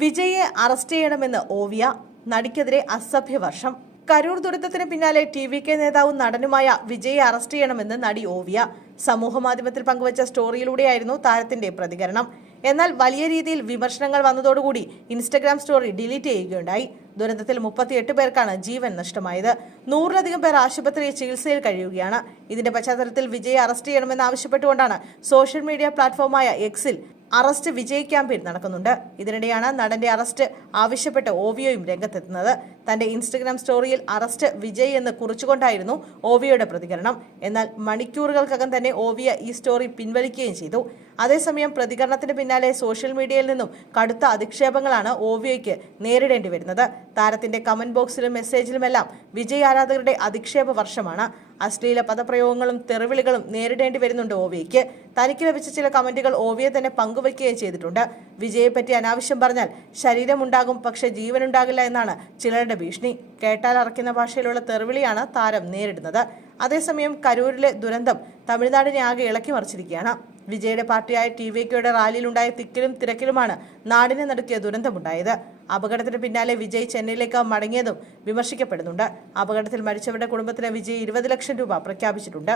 വിജയെ arrest ചെയ്യണമെന്ന് ഓവിയ നടിക്കെതിരെ അസഭ്യവർഷം കരൂർ ദുരന്തത്തിന് പിന്നാലെ ടി വി കെ നേതാവും നടനുമായ വിജയെ അറസ്റ്റ് ചെയ്യണമെന്ന് നടി ഓവിയ സമൂഹമാധ്യമത്തിൽ പങ്കുവച്ച സ്റ്റോറിയിലൂടെയായിരുന്നു താരത്തിന്റെ പ്രതികരണം. എന്നാൽ വലിയ രീതിയിൽ വിമർശനങ്ങൾ വന്നതോടുകൂടി ഇൻസ്റ്റഗ്രാം സ്റ്റോറി ഡിലീറ്റ് ചെയ്യുകയുണ്ടായി. ദുരന്തത്തിൽ മുപ്പത്തിയെട്ട് പേർക്കാണ് ജീവൻ നഷ്ടമായത്. നൂറിലധികം പേർ ആശുപത്രിയിൽ ചികിത്സയിൽ കഴിയുകയാണ്. ഇതിന്റെ പശ്ചാത്തലത്തിൽ വിജയെ അറസ്റ്റ് ചെയ്യണമെന്ന് ആവശ്യപ്പെട്ടുകൊണ്ടാണ് സോഷ്യൽ മീഡിയ പ്ലാറ്റ്ഫോമായ എക്സിൽ അറസ്റ്റ് വിജയ് ക്യാമ്പയിൻ നടക്കുന്നുണ്ട്. ഇതിനിടെയാണ് നടന്റെ അറസ്റ്റ് ആവശ്യപ്പെട്ട് ഓവിയോയും രംഗത്തെത്തുന്നത്. തന്റെ ഇൻസ്റ്റഗ്രാം സ്റ്റോറിയിൽ അറസ്റ്റ് വിജയ് എന്ന് കുറിച്ചുകൊണ്ടായിരുന്നു ഓവിയോയുടെ പ്രതികരണം. എന്നാൽ മണിക്കൂറുകൾക്കകം തന്നെ ഓവിയ ഈ സ്റ്റോറി പിൻവലിക്കുകയും ചെയ്തു. അതേസമയം പ്രതികരണത്തിന് പിന്നാലെ സോഷ്യൽ മീഡിയയിൽ നിന്നും കടുത്ത അധിക്ഷേപങ്ങളാണ് ഓവിയോയ്ക്ക് നേരിടേണ്ടി വരുന്നത്. താരത്തിന്റെ കമന്റ് ബോക്സിലും മെസ്സേജിലുമെല്ലാം വിജയ് ആരാധകരുടെ അധിക്ഷേപ വർഷമാണ്. അശ്ലീല പദപ്രയോഗങ്ങളും തെറിവിളികളും നേരിടേണ്ടി വരുന്നുണ്ട് ഓവിയയ്ക്ക് തനിക്ക് ലഭിച്ച ചില കമന്റുകൾ ഓവിയ തന്നെ പങ്കുവയ്ക്കുകയും ചെയ്തിട്ടുണ്ട്. വിജയെ പറ്റി അനാവശ്യം പറഞ്ഞാൽ ശരീരമുണ്ടാകും പക്ഷേ ജീവനുണ്ടാകില്ല എന്നാണ് ചിലരുടെ ഭീഷണി. കേട്ടാൽ അറക്കുന്ന ഭാഷയിലുള്ള തെറിവിളിയാണ് താരം നേരിടുന്നത്. അതേസമയം കരൂരിലെ ദുരന്തം തമിഴ്നാടിനെ ആകെ ഇളക്കി മറിച്ചിരിക്കുകയാണ്. വിജയുടെ പാർട്ടിയായ ടി വി കെയുടെ റാലിയിലുണ്ടായ തിക്കിലും തിരക്കിലുമാണ് നാടിനെ നടുക്കിയ ദുരന്തമുണ്ടായത്. അപകടത്തിന് പിന്നാലെ വിജയ് ചെന്നൈയിലേക്ക് മടങ്ങിയതും വിമർശിക്കപ്പെടുന്നുണ്ട്. അപകടത്തിൽ മരിച്ചവരുടെ കുടുംബത്തിന് വിജയ് ഇരുപത് ലക്ഷം രൂപ പ്രഖ്യാപിച്ചിട്ടുണ്ട്.